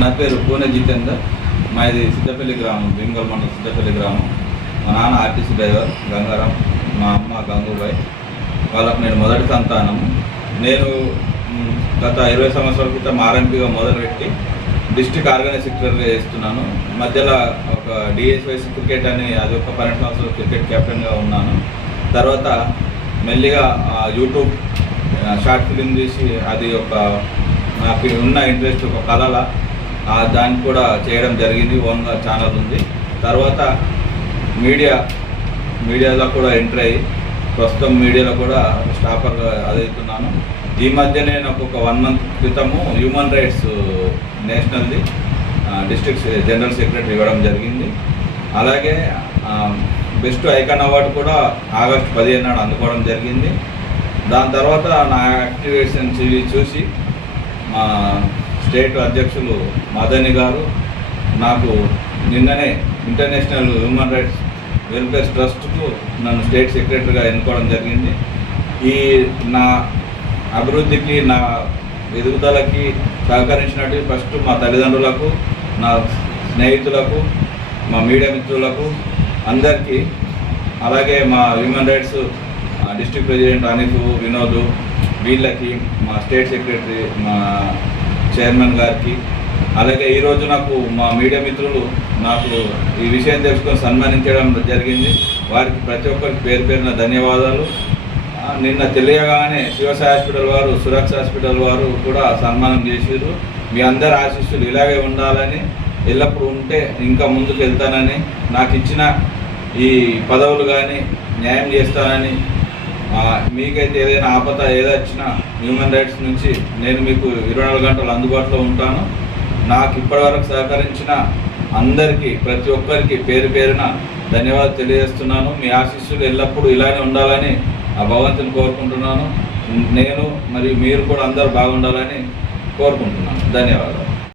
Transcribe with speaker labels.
Speaker 1: నా పేరు పూణె జితేందర్. మాది సిద్ధపల్లి గ్రామం భీమగల్ మండలం సిద్ధపల్లి గ్రామం. మా నాన్న ఆర్టీసీ డ్రైవర్ గంగారాం మా అమ్మ గంగూబాయ్. వాళ్ళకు నేను మొదటి సంతానం. నేను గత ఇరవై సంవత్సరాల క్రితం ఆర్ఎంపీగా మొదలుపెట్టి డిస్టిక్ ఆర్గనైజ్ సెక్రటరీగా చేస్తున్నాను. మధ్యలో ఒక డిఎస్వైస్ క్రికెట్ అని అది ఒక పన్నెండు సంవత్సరాలు క్రికెట్ కెప్టెన్గా ఉన్నాను. తర్వాత మెల్లిగా యూట్యూబ్ షార్ట్ ఫిలిం తీసి అది ఒక నాకు ఉన్న ఇంట్రెస్ట్ ఒక కళల దాన్ని కూడా చేయడం జరిగింది ఓన్గా ఛానల్ ఉంది. తర్వాత మీడియా మీడియాలో కూడా ఎంటర్ అయ్యి ప్రస్తుతం మీడియాలో కూడా స్టాపర్గా అదవుతున్నాను ఈ మధ్యనే నాకు ఒక వన్ మంత్ క్రితము హ్యూమన్ రైట్స్ నేషనల్ది డిస్ట్రిక్ట్ జనరల్ సెక్రటరీ ఇవ్వడం జరిగింది. అలాగే బెస్ట్ ఐకాన్ అవార్డు కూడా ఆగస్టు పదిహేను నాడు అందుకోవడం జరిగింది. దాని తర్వాత నా యాక్టివేషన్ చూసి మా స్టేట్ అధ్యక్షులు మదని గారు నాకు నిన్ననే ఇంటర్నేషనల్ హ్యూమన్ రైట్స్ వెల్ఫేర్ ట్రస్ట్కు నన్ను స్టేట్ సెక్రటరీగా ఎన్నుకోవడం జరిగింది. ఈ నా అభివృద్ధికి నా ఎదుగుదలకి సహకరించినట్టు ఫస్ట్ మా తల్లిదండ్రులకు నా స్నేహితులకు మా మీడియా మిత్రులకు అందరికీ అలాగే మా human rights district president Anif Vinod వీళ్ళకి మా స్టేట్ సెక్రటరీ మా చైర్మన్ గారికి అలాగే ఈరోజు నాకు మా మీడియా మిత్రులు నాకు ఈ విషయం తెలుసుకొని సన్మానించడం జరిగింది. వారికి ప్రతి ఒక్కరికి పేరు పేరున ధన్యవాదాలు. నిన్న తెలియగానే శివసాయి హాస్పిటల్ వారు సురక్ష హాస్పిటల్ వారు కూడా సన్మానం చేసారు మీ అందరి ఆశీస్సులు ఇలాగే ఉండాలని ఎల్లప్పుడూ ఉంటే ఇంకా ముందుకు వెళ్తానని నాకు ఇచ్చిన ఈ పదవులు కానీ న్యాయం చేస్తానని మీకైతే ఏదైనా ఆపద ఏదొచ్చినా హ్యూమన్ రైట్స్ నుంచి నేను మీకు ఇరవై నాలుగు గంటలు అందుబాటులో ఉంటాను. నాకు ఇప్పటివరకు సహకరించిన అందరికీ ప్రతి ఒక్కరికి పేరు పేరున ధన్యవాదాలు తెలియజేస్తున్నాను. మీ ఆశీస్సులు ఎల్లప్పుడూ ఇలానే ఉండాలని ఆ భగవంతుని కోరుకుంటున్నాను. నేను మరియు మీరు కూడా అందరూ బాగుండాలని కోరుకుంటున్నాను. ధన్యవాదాలు.